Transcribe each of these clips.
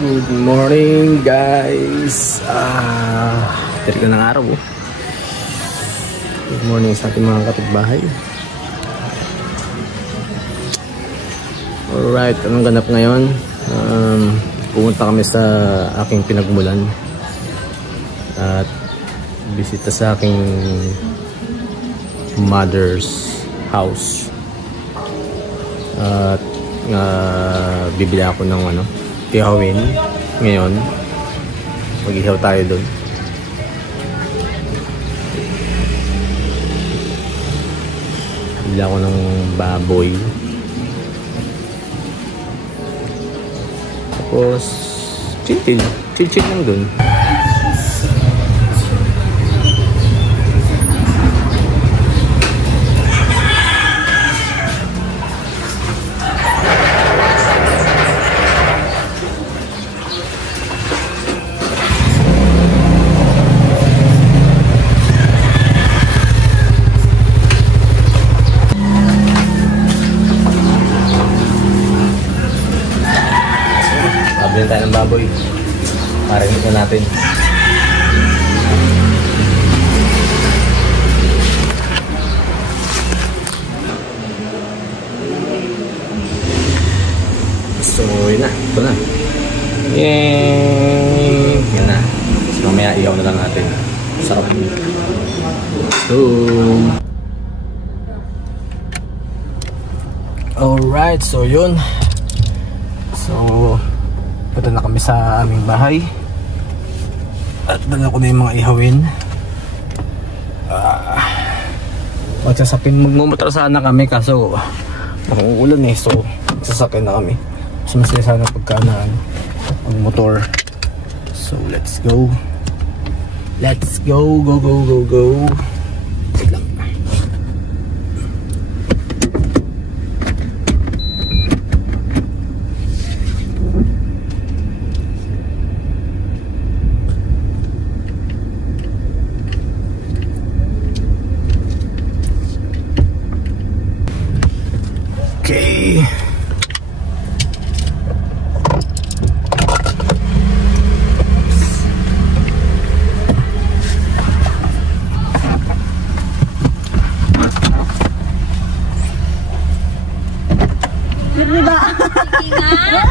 Good morning guys. Tiri ka ng araw oh. Good morning sa ating mga kapitbahay. Alright, anong ganap ngayon? Pumunta kami sa aking pinagmulan at bisita sa aking mother's house. At bibili ako ng ihawin ngayon. Mag-ihaw tayo doon. Bibili ako ng baboy. Tapos chill lang doon. Pabili tayo ng baboy. Marinate na natin. So, yun na. Ito na. Yay! Yan na. So, mamaya ihaw na lang natin. Sarap. So, alright. So, yun. So, punta na kami sa aming bahay at dala ko na yung mga ihawin. Magmumotor sana kami kaso makuulan eh, so magsasakyan na kami. Mas masaya sana pagkanaan ang motor. So let's go. Let's go. Wait lang. Okay.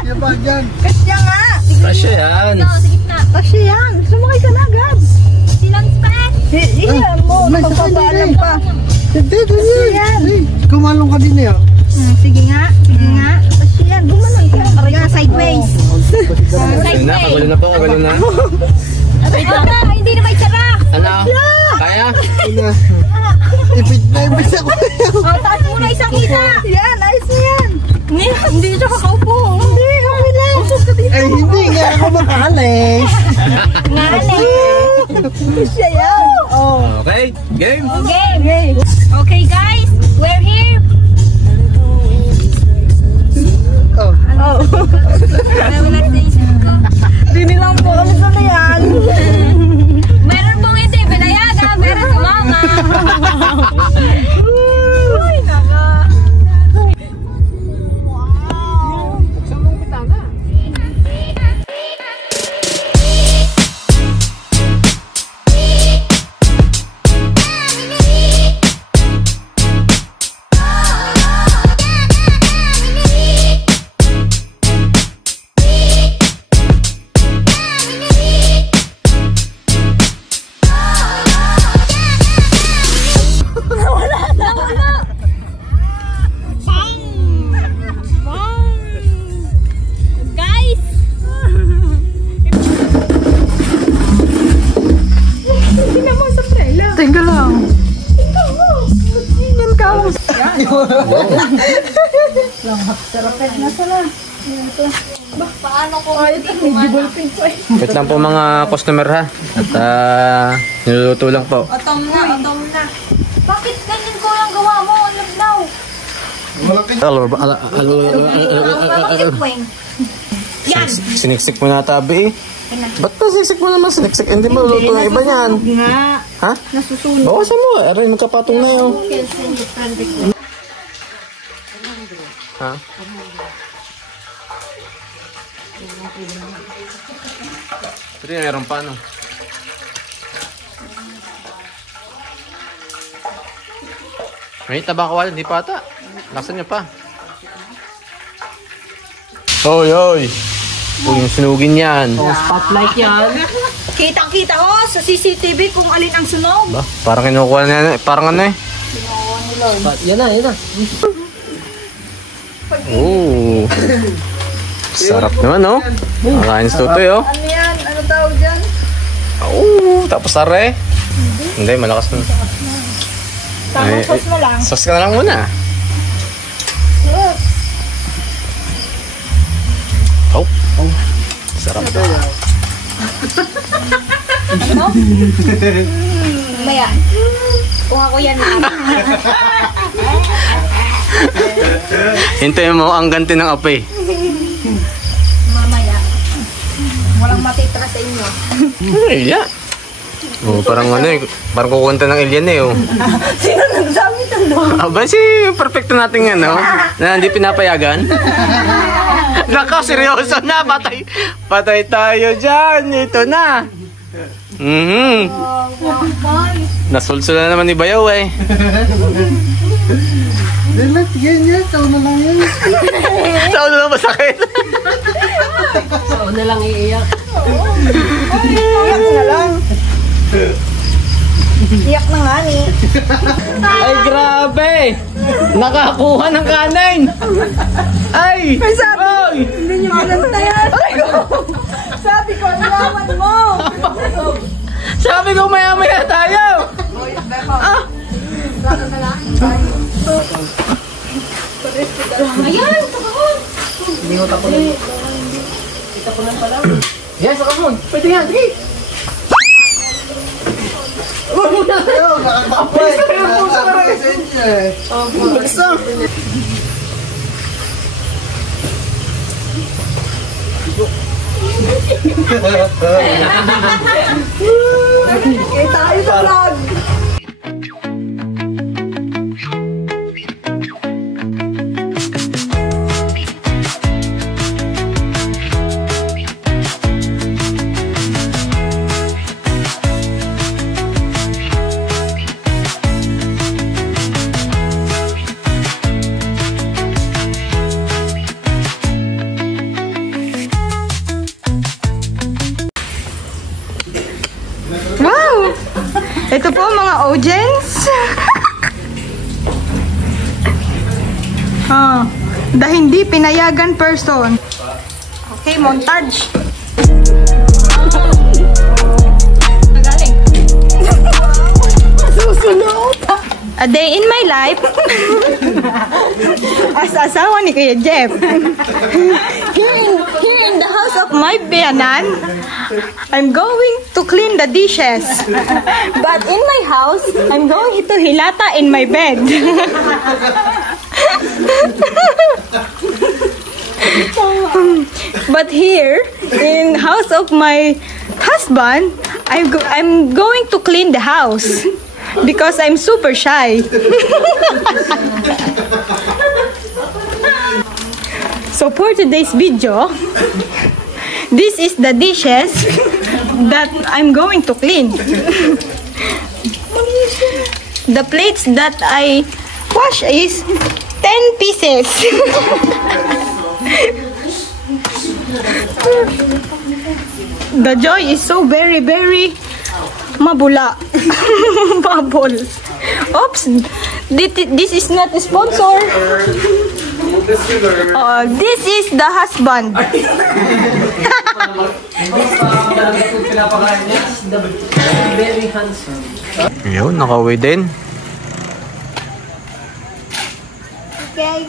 Diba dyan? Kasya nga! Kasya yan! Kasya yan! Sumakay ka na agad! Silang spet! Iyan mo! Pagpapaalam pa! Hindi! Kumalong ka din eh. Sige nga! Kasya yan! Gumanon ka! Kaya sideways! Kagulo na po, kagulo na. Hindi na may tsara! Ano? Kaya? Ipit na ako. Taas muna isang kita! Yan! Ayos na yan! Hindi siya kakaupo! Hindi! Okay lang! Eh hindi nga ako makahalis! Kasya yan! Okay, game! Okay guys! We're here! Di nilang po kami sa yan. Meron pong hindi pinayaga, pero sumama. Ay, naka. Wow. Buksan mong bitana. Tinggal lang. Yan ka. Sarapet na sila. Paano ko? Wait lang po mga customer ha. At niluluto lang po. Atom na. Bakit ganyan ko lang gawa mo? Naglaw. Yan. Siniksik mo na tabi eh. Ba't pa siniksik mo naman? Siniksik, hindi mo luto ng iba niyan. Nga. Ha? Nasusunog. Bawasan mo. Aray, magkapatong na yun. Ha? Pero yung meron pa, no? May tabang kawal, hindi pa ata. Laksan niya pa. Hoy, hoy! Huwag yung sunugin yan. Spotlight yan. Kitang-kita ko sa CCTV kung alin ang sunog. Ba? Parang kinukuha na yan. Parang ano eh. Yan na, yan na. Oh. Sarap naman, no? Makain sa tutoy, oh. Ano yan? Ano tawag dyan? Oh, tapos are. Hindi, malakas na. Tamang sauce mo lang. Sauce ka na lang muna. Oh. Sarap. Ano? Maya. Kung ako yan lang. Hintayin mo ang ganti ng ape. Mamaya. Walang matitra sa inyo. Ay, yeah. Oh, parang ano eh. Parang kukunta ng alien eh, oh. Sino nagsabi ito? Aba, si perfecto natin yan, no? Na hindi pinapayagan. Naka, seryoso na. Patay. Patay tayo dyan. Ito na. Nasulso na naman ni Bayaw, eh. Dilat, ganyan. Tao na lang yan. Saan na lang masakit? Tao na lang iiyak. Iyak na lang. Iyak na nga ni. Ay, grabe! Nakakuha ng kanin! Ay! Ay, sabi! Oy! Hindi niyo malantayan. Ay, sabi ko, alaman mo. Sabi ko maya-maya tayo! Ah! Ayan, takahon. Hindi ko tapos. Kita ko lang pala. Yes, ako. Pwede yan, sige. Ayaw, nakakapay. Nakakapay sa inyo eh. Basta! Eh, tayo sa vlog. Wow! Ito po mga audience. The hindi pinayagan person. Okay, montage. Magaling. Susunod. A day in my life. As asawa ni Kuya Jeff. Here in the house of my biyanan, I'm going to clean the dishes. But in my house, I'm going to hilata in my bed. But here, in house of my husband, I'm going to clean the house. Because I'm super shy. So for today's video, this is the dishes that I'm going to clean. The plates that I wash is 10 pieces. The joy is so very, very mabula. Bubbles. Oops. This is not a sponsor. This is the husband. Very handsome. Yun, nakauwi din. Okay.